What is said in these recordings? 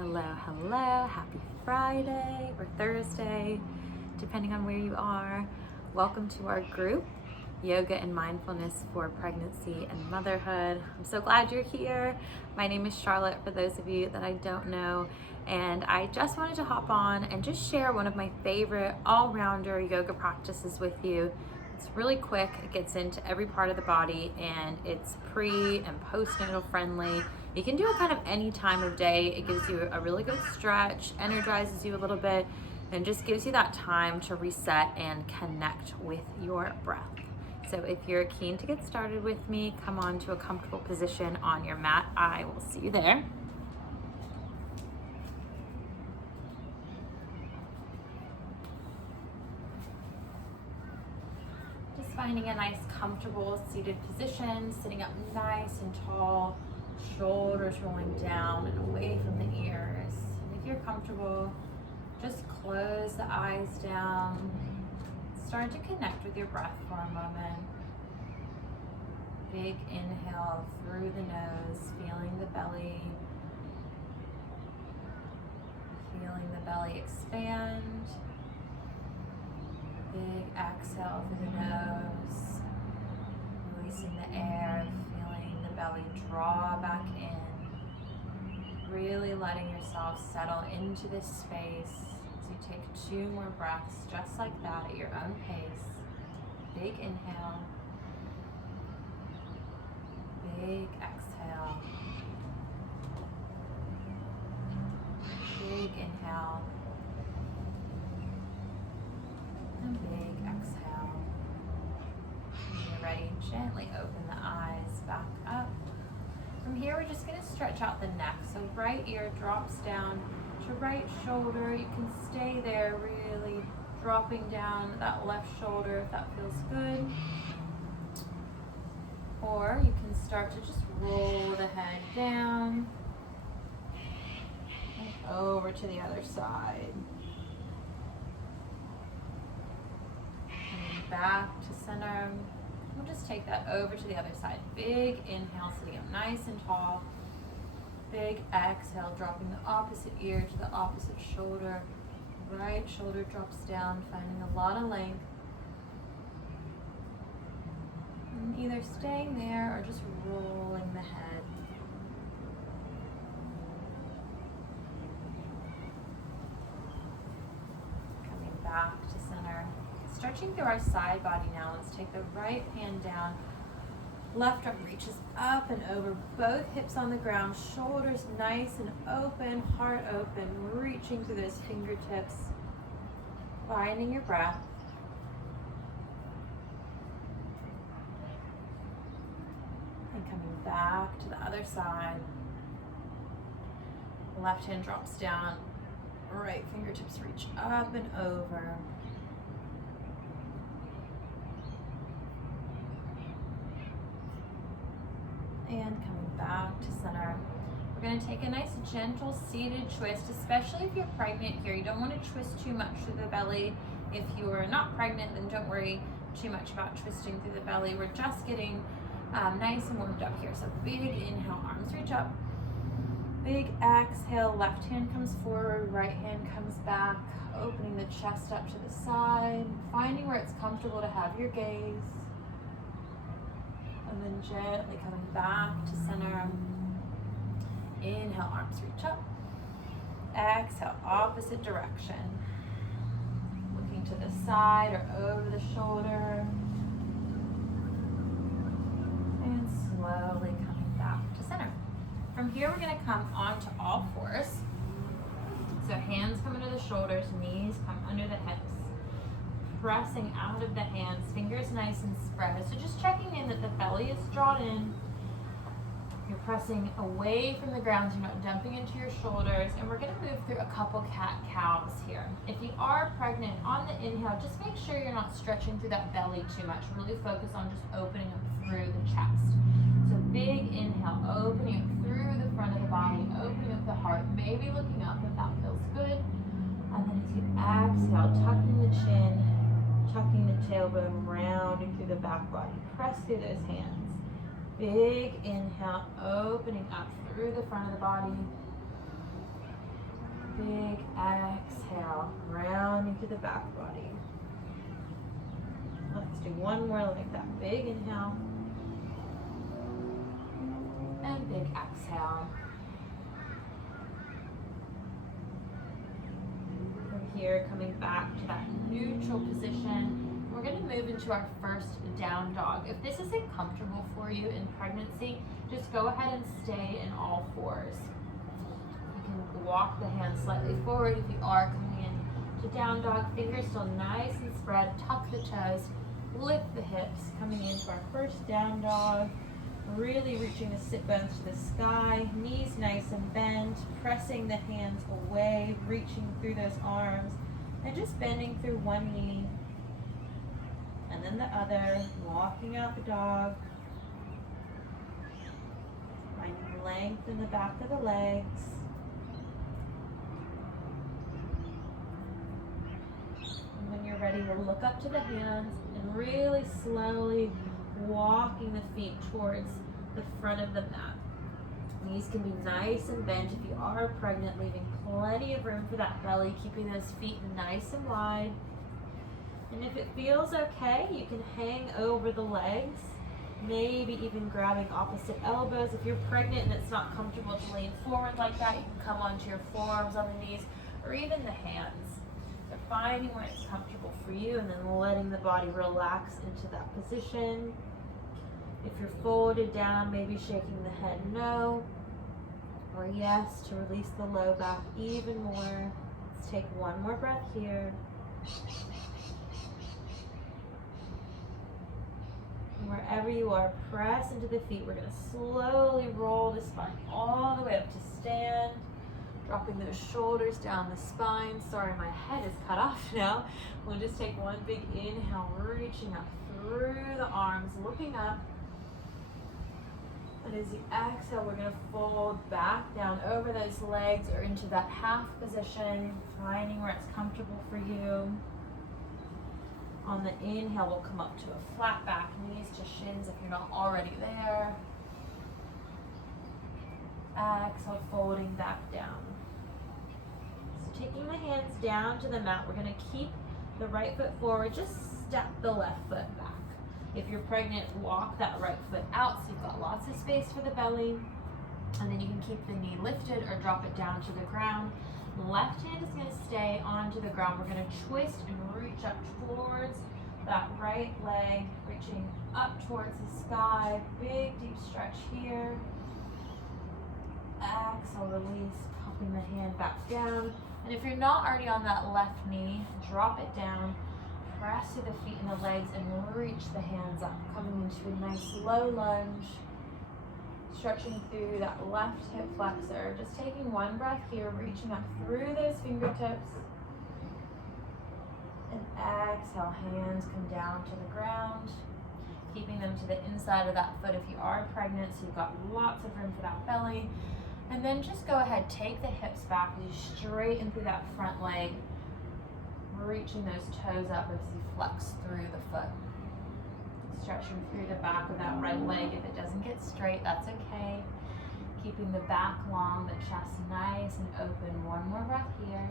Hello, hello, happy Friday or Thursday, depending on where you are. Welcome to our group, Yoga and Mindfulness for Pregnancy and Motherhood. I'm so glad you're here. My name is Charlotte, for those of you that I don't know, and I just wanted to hop on and just share one of my favorite all-rounder yoga practices with you. It's really quick, it gets into every part of the body, and it's pre and postnatal friendly. You can do it kind of any time of day. It gives you a really good stretch, energizes you a little bit, and just gives you that time to reset and connect with your breath. So if you're keen to get started with me, come on to a comfortable position on your mat. I will see you there. Just finding a nice, comfortable seated position, sitting up nice and tall, shoulders rolling down and away from the ears. And if you're comfortable, just close the eyes down. Start to connect with your breath for a moment. Big inhale through the nose, feeling the belly expand. Big exhale through the nose, releasing the air, feeling the belly draw back in. Really letting yourself settle into this space as you take 2 more breaths just like that at your own pace. Big inhale, big exhale, big inhale, and big exhale. When you're ready, gently open the eyes back up. From here, we're just going to stretch out the neck. So right ear drops down to right shoulder. You can stay there, really dropping down that left shoulder if that feels good. Or you can start to just roll the head down and over to the other side. And back to center. We'll just take that over to the other side. Big inhale, sitting up nice and tall. Big exhale, dropping the opposite ear to the opposite shoulder. Right shoulder drops down, finding a lot of length. And either staying there or just rolling the head. Coming back to center. Stretching through our side body now. Let's take the right hand down. Left arm reaches up and over, both hips on the ground, shoulders nice and open, heart open, reaching through those fingertips, finding your breath. And coming back to the other side. Left hand drops down, right fingertips reach up and over. And coming back to center. We're going to take a nice gentle seated twist, especially if you're pregnant here. You don't want to twist too much through the belly. If you are not pregnant, then don't worry too much about twisting through the belly. We're just getting nice and warmed up here. So big inhale, arms reach up. Big exhale, left hand comes forward, right hand comes back, opening the chest up to the side, finding where it's comfortable to have your gaze. And then gently coming back to center. Inhale, arms reach up. Exhale, opposite direction. Looking to the side or over the shoulder. And slowly coming back to center. From here, we're going to come onto all fours. So hands come under the shoulders, knees come under the hips. Pressing out of the hands, fingers nice and spread. So just checking in that the belly is drawn in. You're pressing away from the ground, so you're not dumping into your shoulders. And we're going to move through a couple cat-cows here. If you are pregnant, on the inhale, just make sure you're not stretching through that belly too much. Really focus on just opening up through the chest. So big inhale, opening up through the front of the body, opening up the heart, maybe looking up if that feels good. And then as you exhale, tucking the chin, tucking the tailbone, rounding through the back body. Press through those hands. Big inhale, opening up through the front of the body. Big exhale, rounding through the back body. Let's do one more like that. Big inhale. And big exhale. From here, coming back to that neutral position. We're going to move into our first down dog. If this isn't comfortable for you in pregnancy, just go ahead and stay in all fours. You can walk the hands slightly forward if you are coming in to down dog. Fingers still nice and spread. Tuck the toes, lift the hips. Coming into our first down dog. Really reaching the sit bones to the sky. Knees nice and bent. Pressing the hands away, reaching through those arms. And just bending through one knee. And then the other, walking out the dog. Finding length in the back of the legs. And when you're ready, we'll look up to the hands and really slowly walking the feet towards the front of the mat. Knees can be nice and bent if you are pregnant, leaving plenty of room for that belly, keeping those feet nice and wide. And if it feels okay, you can hang over the legs, maybe even grabbing opposite elbows. If you're pregnant and it's not comfortable to lean forward like that, you can come onto your forearms on the knees or even the hands. So finding where it's comfortable for you and then letting the body relax into that position. If you're folded down, maybe shaking the head no or yes to release the low back even more. Let's take one more breath here. Wherever you are, press into the feet. We're going to slowly roll the spine all the way up to stand, dropping those shoulders down the spine. Sorry, my head is cut off now. We'll just take one big inhale, reaching up through the arms, looking up. And as you exhale, we're going to fold back down over those legs or into that half position, finding where it's comfortable for you. On the inhale, we'll come up to a flat back, knees to shins if you're not already there. Exhale, folding back down. So taking the hands down to the mat, we're going to keep the right foot forward, just step the left foot back. If you're pregnant, walk that right foot out so you've got lots of space for the belly. And then you can keep the knee lifted or drop it down to the ground. Left hand is going to stay onto the ground. We're going to twist and reach up towards that right leg, reaching up towards the sky. Big deep stretch here. Exhale, release, popping the hand back down. And if you're not already on that left knee, drop it down. Press through the feet and the legs and reach the hands up, coming into a nice low lunge. Stretching through that left hip flexor. Just taking one breath here, reaching up through those fingertips. And exhale, hands come down to the ground. Keeping them to the inside of that foot if you are pregnant, so you've got lots of room for that belly. And then just go ahead, take the hips back as you straighten through that front leg. Reaching those toes up as you flex through the foot. Stretching through the back of that right leg. If it doesn't get straight, that's okay. Keeping the back long, the chest nice and open. One more breath here.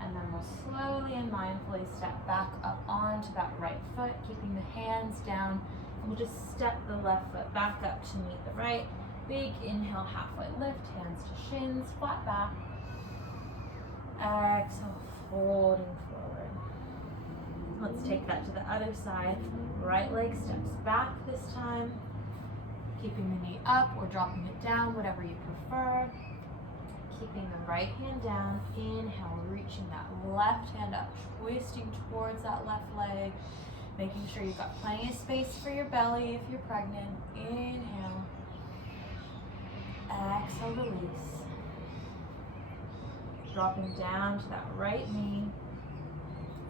And then we'll slowly and mindfully step back up onto that right foot, keeping the hands down. And we'll just step the left foot back up to meet the right. Big inhale, halfway lift, hands to shins, flat back. Exhale, folding forward. Let's take that to the other side. Right leg steps back this time. Keeping the knee up or dropping it down, whatever you prefer. Keeping the right hand down. Inhale, reaching that left hand up, twisting towards that left leg. Making sure you've got plenty of space for your belly if you're pregnant. Inhale. Exhale, release. Dropping down to that right knee.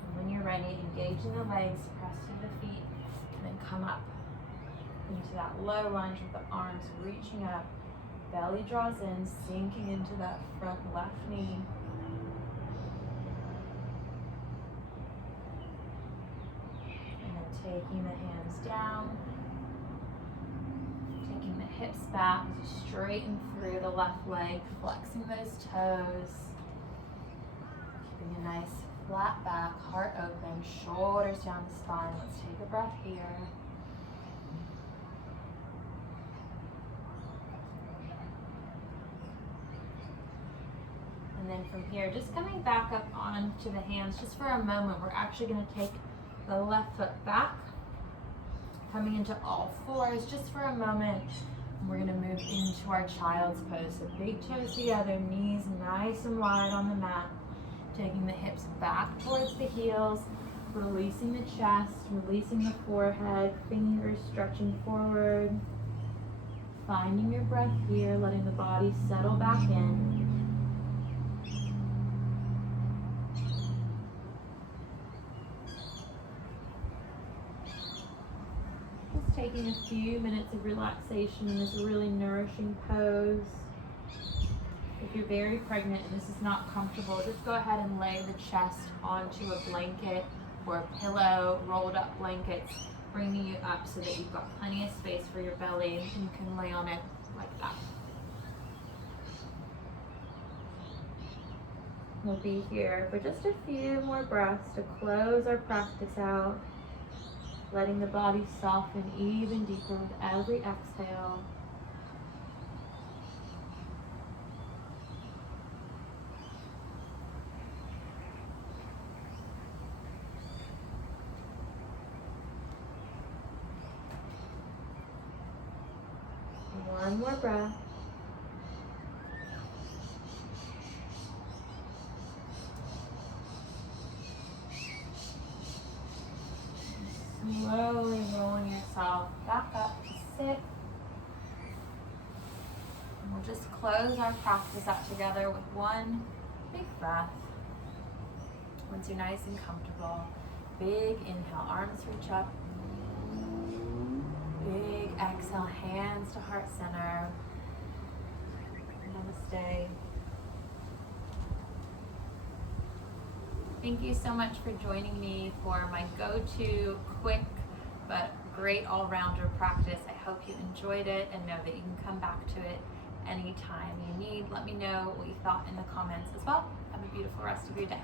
And when you're ready, engaging the legs, press through the feet, and then come up into that low lunge with the arms reaching up. Belly draws in, sinking into that front left knee. And then taking the hands down. Taking the hip hips back, straighten through the left leg, flexing those toes. Keeping a nice flat back, heart open, shoulders down the spine. Let's take a breath here. And then from here, just coming back up onto the hands just for a moment. We're actually going to take the left foot back, coming into all fours just for a moment. And we're going to move into our child's pose. So big toes together, knees nice and wide on the mat. Taking the hips back towards the heels, releasing the chest, releasing the forehead, fingers stretching forward. Finding your breath here, letting the body settle back in. Just taking a few minutes of relaxation in this really nourishing pose. If you're very pregnant and this is not comfortable, just go ahead and lay the chest onto a blanket or a pillow, rolled up blankets, bringing you up so that you've got plenty of space for your belly and you can lay on it like that. We'll be here for just a few more breaths to close our practice out, letting the body soften even deeper with every exhale. One more breath. Slowly rolling yourself back up to sit. And we'll just close our practice out together with one big breath. Once you're nice and comfortable, big inhale, arms reach up. Big exhale, hands to heart center. Namaste. Thank you so much for joining me for my go-to quick but great all-rounder practice. I hope you enjoyed it and know that you can come back to it anytime you need. Let me know what you thought in the comments as well. Have a beautiful rest of your day.